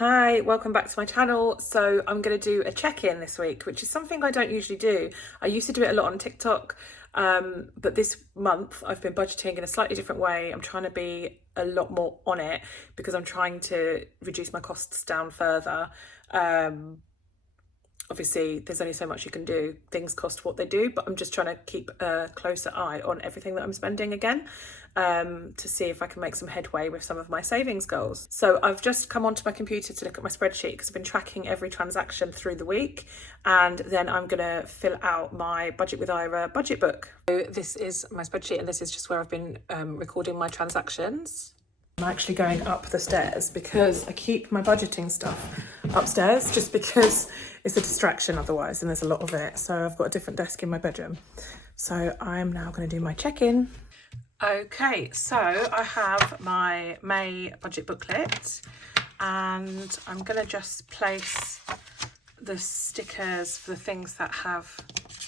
Hi, welcome back to my channel. So I'm going to do a check-in this week, which is something I don't usually do. I used to do it a lot on TikTok, but this month I've been budgeting in a slightly different way. I'm trying to be a lot more on it because I'm trying to reduce my costs down further. Obviously, there's only so much you can do. Things cost what they do, but I'm just trying to keep a closer eye on everything that I'm spending again, to see if I can make some headway with some of my savings goals. So I've just come onto my computer to look at my spreadsheet because I've been tracking every transaction through the week, and then I'm going to fill out my Budget with Ira budget book. So this is my spreadsheet, and this is just where I've been recording my transactions. I'm actually going up the stairs because I keep my budgeting stuff upstairs just because it's a distraction otherwise, and there's a lot of it. So I've got a different desk in my bedroom. So I'm now going to do my check-in. Okay, so I have my May budget booklet, and I'm going to just place the stickers for the things that have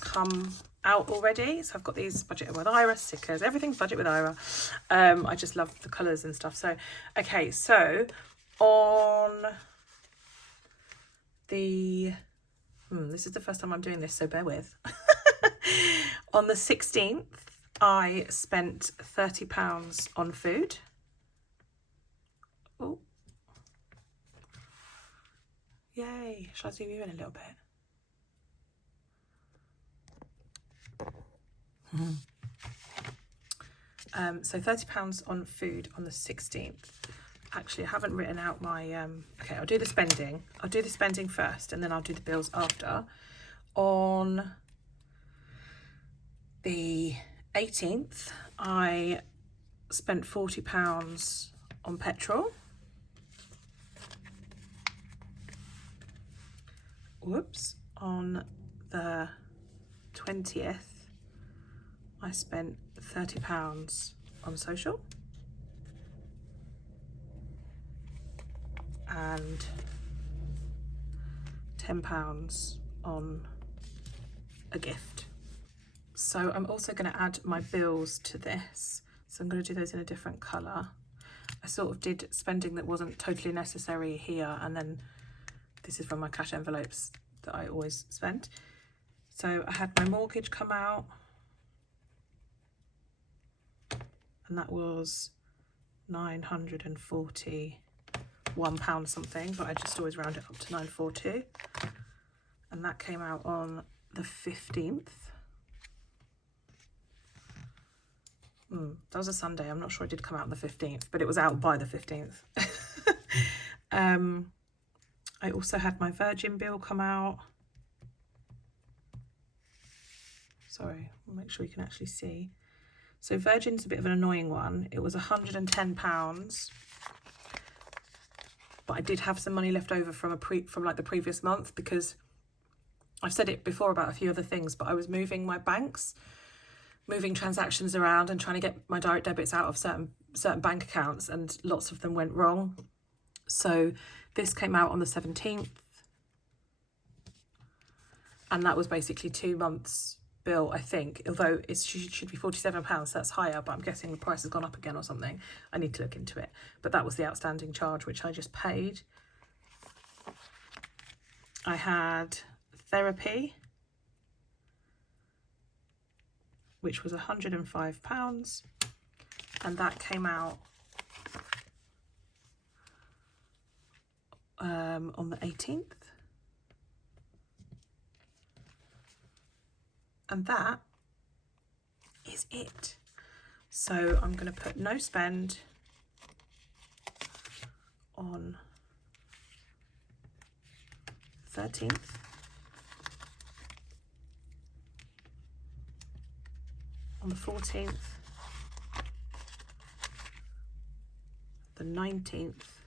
come out already. So I've got these Budget with Ira stickers, everything's Budget with Ira. I just love the colours and stuff. So okay, so on the this is the first time I'm doing this, so bear with. On the 16th I spent £30 on food. Oh, yay. Shall I zoom you in a little bit? So £30 on food on the 16th. Actually, I haven't written out my okay, I'll do the spending. I'll do the spending first and then I'll do the bills after. On the 18th I spent £40 on petrol. Whoops. On the 20th I spent £30 on social and £10 on a gift. So I'm also going to add my bills to this. So I'm going to do those in a different colour. I sort of did spending that wasn't totally necessary here, and then this is from my cash envelopes that I always spend. So I had my mortgage come out, and that was £941 something, but I just always round it up to 942, and that came out on the 15th. That was a Sunday. I'm not sure it did come out on the 15th, but it was out by the 15th. I also had my Virgin bill come out. Sorry, I'll make sure you can actually see. So Virgin's a bit of an annoying one. It was £110, but I did have some money left over from like the previous month, because I've said it before about a few other things, but I was moving my banks, moving transactions around and trying to get my direct debits out of certain bank accounts, and lots of them went wrong. So this came out on the 17th, and that was basically 2 months bill, I think, although it should be £47, that's higher, but I'm guessing the price has gone up again or something. I need to look into it, but that was the outstanding charge, which I just paid. I had therapy, which was £105, and that came out on the 18th. And that is it. So I'm going to put no spend on 13th. On the 14th. The 19th.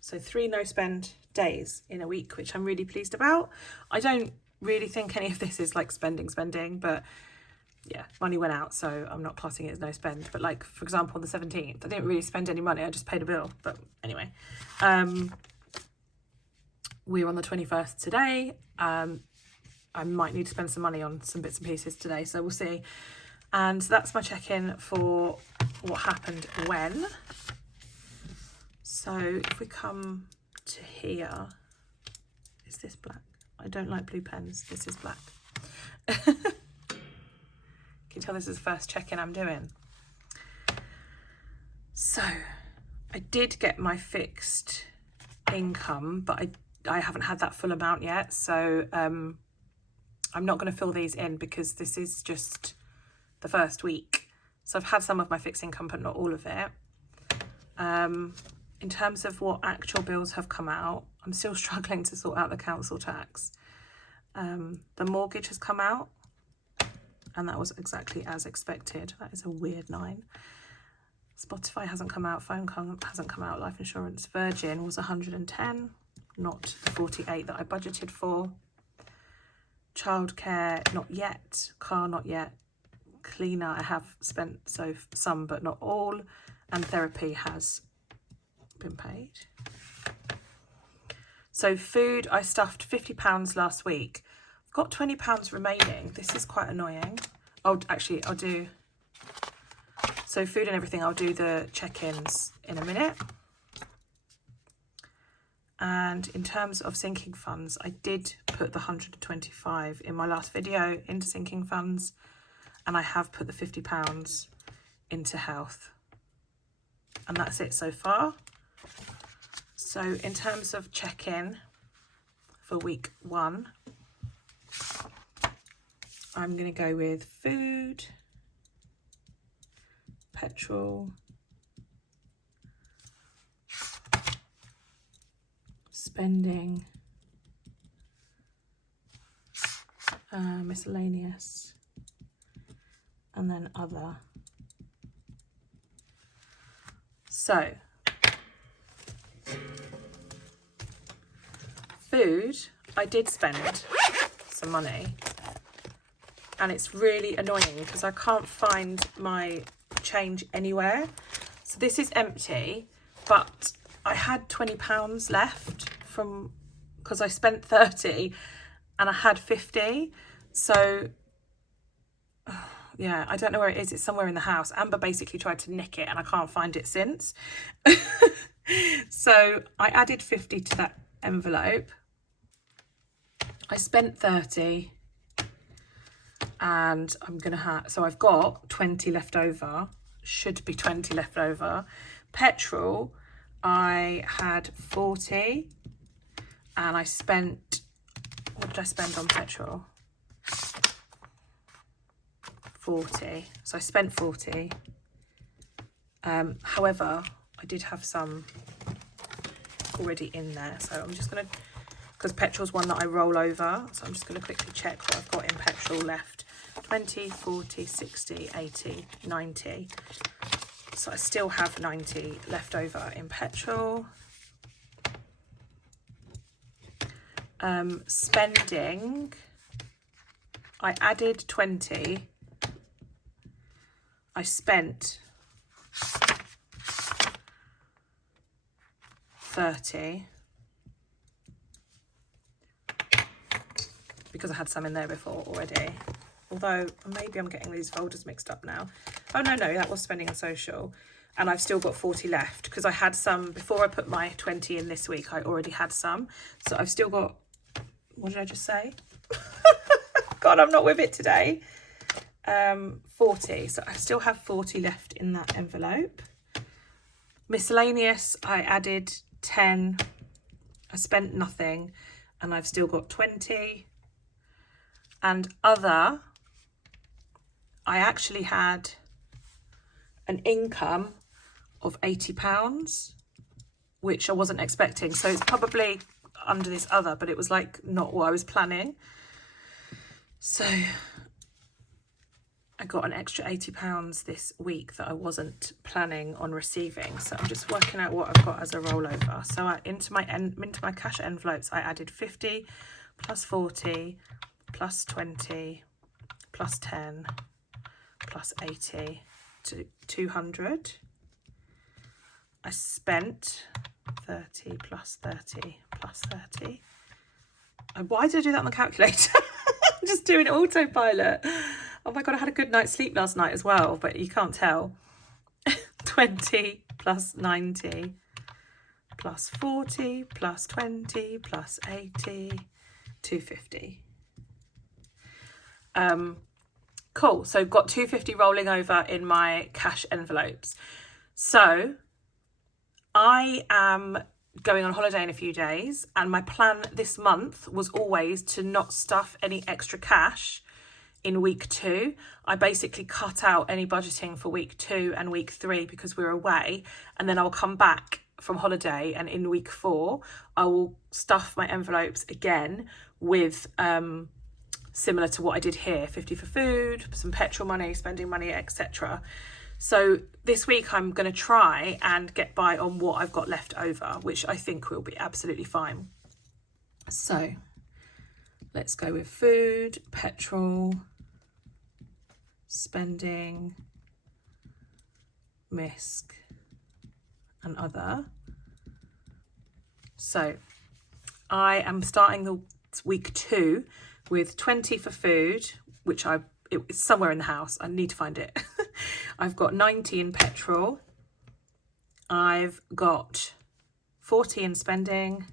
So 3 no spend days in a week, which I'm really pleased about. I don't really think any of this is like spending, but yeah, money went out, so I'm not classing it as no spend. But like, for example, on the 17th, I didn't really spend any money, I just paid a bill. But anyway, we're on the 21st today. I might need to spend some money on some bits and pieces today, so we'll see. And that's my check-in for what happened when. So So if we come to here, is this black? I don't like blue pens. This is black. Can you tell this is the first check-in I'm doing? So I did get my fixed income, but I haven't had that full amount yet. So I'm not going to fill these in because this is just the first week. So I've had some of my fixed income, but not all of it. In terms of what actual bills have come out, I'm still struggling to sort out the council tax. The mortgage has come out, and that was exactly as expected. That is a weird 9. Spotify hasn't come out, phone hasn't come out, life insurance. Virgin was 110, not the 48 that I budgeted for. Childcare, not yet. Car, not yet. Cleaner, I have spent some, but not all. And therapy has been paid. So food, I stuffed £50 last week. I've got £20 remaining. This is quite annoying. Oh, actually, I'll do... So food and everything, I'll do the check-ins in a minute. And in terms of sinking funds, I did put the 125 in my last video into sinking funds, and I have put the £50 into health. And that's it so far. So in terms of check-in for week 1, I'm going to go with food, petrol, spending, miscellaneous, and then other. So, food, I did spend some money, and it's really annoying because I can't find my change anywhere. So this is empty, but I had £20 left from, because I spent 30 and I had 50. So yeah, I don't know where it is. It's somewhere in the house. Amber basically tried to nick it and I can't find it since. So I added 50 to that envelope. I spent 30 and I'm gonna have, so I've got 20 left over, should be 20 left over. Petrol, I had 40 and I spent, what did I spend on petrol? 40. So I spent 40. However, I did have some already in there. So I'm just going to, because petrol's one that I roll over. So I'm just going to quickly check what I've got in petrol left. 20, 40, 60, 80, 90. So I still have 90 left over in petrol. Spending, I added 20. I spent 30 because I had some in there before already. Although maybe I'm getting these folders mixed up now. Oh no, that was spending on social. And I've still got 40 left because I had some before I put my 20 in this week. I already had some. So I've still got, what did I just say? God, I'm not with it today. 40. So I still have 40 left in that envelope. Miscellaneous, I added 10. I spent nothing and I've still got 20. And other, I actually had an income of £80, which I wasn't expecting. So it's probably under this other, but it was like not what I was planning. So I got an extra £80 this week that I wasn't planning on receiving. So I'm just working out what I've got as a rollover. So into my cash envelopes, I added 50 plus 40 plus 20 plus 10 plus 80 to 200. I spent 30 plus 30 plus 30. Why did I do that on the calculator? I'm just doing autopilot. Oh my God, I had a good night's sleep last night as well, but you can't tell. 20 plus 90 plus 40 plus 20 plus 80, 250. Cool, so got 250 rolling over in my cash envelopes. So I am going on holiday in a few days, and my plan this month was always to not stuff any extra cash in week 2. I basically cut out any budgeting for week 2 and week 3 because we're away, and then I'll come back from holiday, and in week 4 I will stuff my envelopes again with similar to what I did here, 50 for food, some petrol money, spending money, etc. So this week I'm going to try and get by on what I've got left over, which I think will be absolutely fine. So let's go with food, petrol, spending, misc, and other. So I am starting the week 2 with 20 for food, which it's somewhere in the house. I need to find it. I've got 90 in petrol. I've got 40 in spending,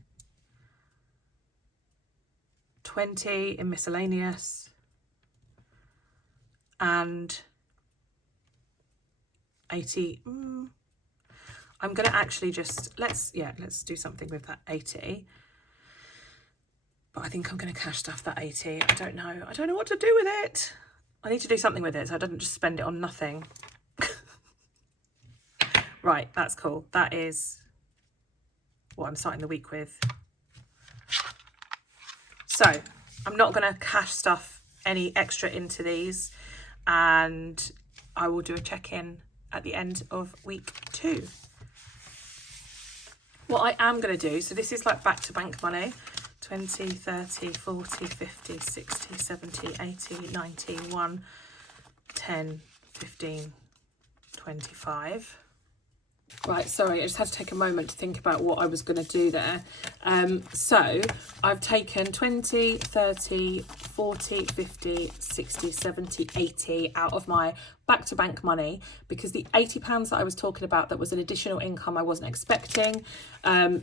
20 in miscellaneous, and 80. I'm going to actually just, let's do something with that 80. But I think I'm going to cash stuff that 80. I don't know what to do with it. I need to do something with it so I don't just spend it on nothing. Right, that's cool. That is what I'm starting the week with. So I'm not going to cash stuff any extra into these, and I will do a check-in at the end of week 2. What I am going to do, so this is like back to bank money. 20, 30, 40, 50, 60, 70, 80, 90, 1, 10, 15, 25. Right, sorry, I just had to take a moment to think about what I was going to do there. So I've taken 20, 30, 40, 50, 60, 70, 80 out of my back to bank money, because the £80 that I was talking about, that was an additional income I wasn't expecting.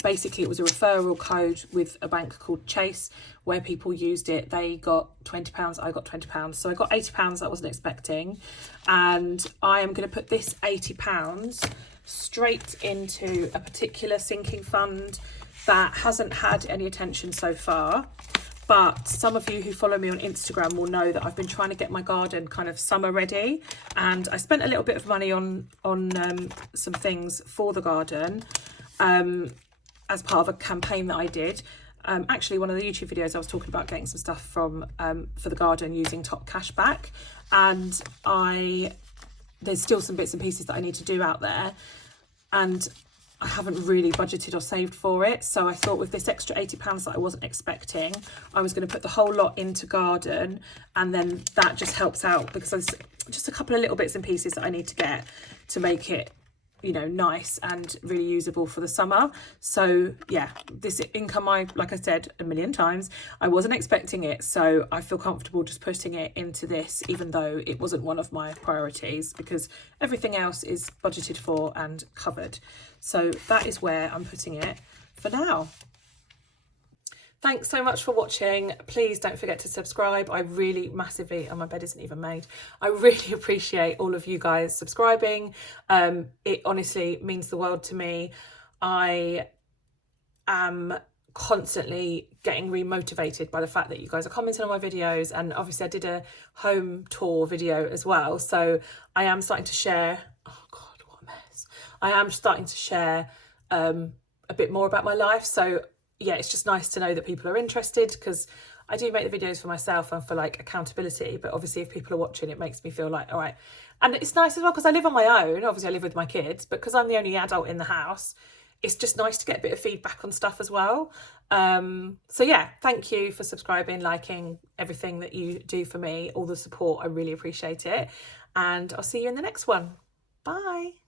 Basically, it was a referral code with a bank called Chase, where people used it. They got £20, I got £20. So I got £80 that I wasn't expecting. And I am going to put this £80 straight into a particular sinking fund that hasn't had any attention so far. But some of you who follow me on Instagram will know that I've been trying to get my garden kind of summer ready, and I spent a little bit of money on some things for the garden as part of a campaign that I did. Actually, one of the YouTube videos I was talking about getting some stuff from for the garden using Top Cashback, and there's still some bits and pieces that I need to do out there, and I haven't really budgeted or saved for it. So I thought with this extra £80 that I wasn't expecting, I was going to put the whole lot into garden, and then that just helps out because there's just a couple of little bits and pieces that I need to get to make it, you know, nice and really usable for the summer. So yeah, this income, like I said a million times, I wasn't expecting it, so I feel comfortable just putting it into this, even though it wasn't one of my priorities, because everything else is budgeted for and covered. So that is where I'm putting it for now. Thanks so much for watching. Please don't forget to subscribe. I really massively, and my bed isn't even made, I really appreciate all of you guys subscribing. It honestly means the world to me. I am constantly getting re-motivated by the fact that you guys are commenting on my videos, and obviously I did a home tour video as well, so I am starting to share, oh god, what a mess. I am starting to share a bit more about my life, so yeah, it's just nice to know that people are interested, because I do make the videos for myself and for like accountability, but obviously if people are watching, it makes me feel like, all right. And it's nice as well because I live on my own. Obviously I live with my kids, but because I'm the only adult in the house, it's just nice to get a bit of feedback on stuff as well. So yeah, thank you for subscribing, liking, everything that you do for me, all the support. I really appreciate it. And I'll see you in the next one. Bye.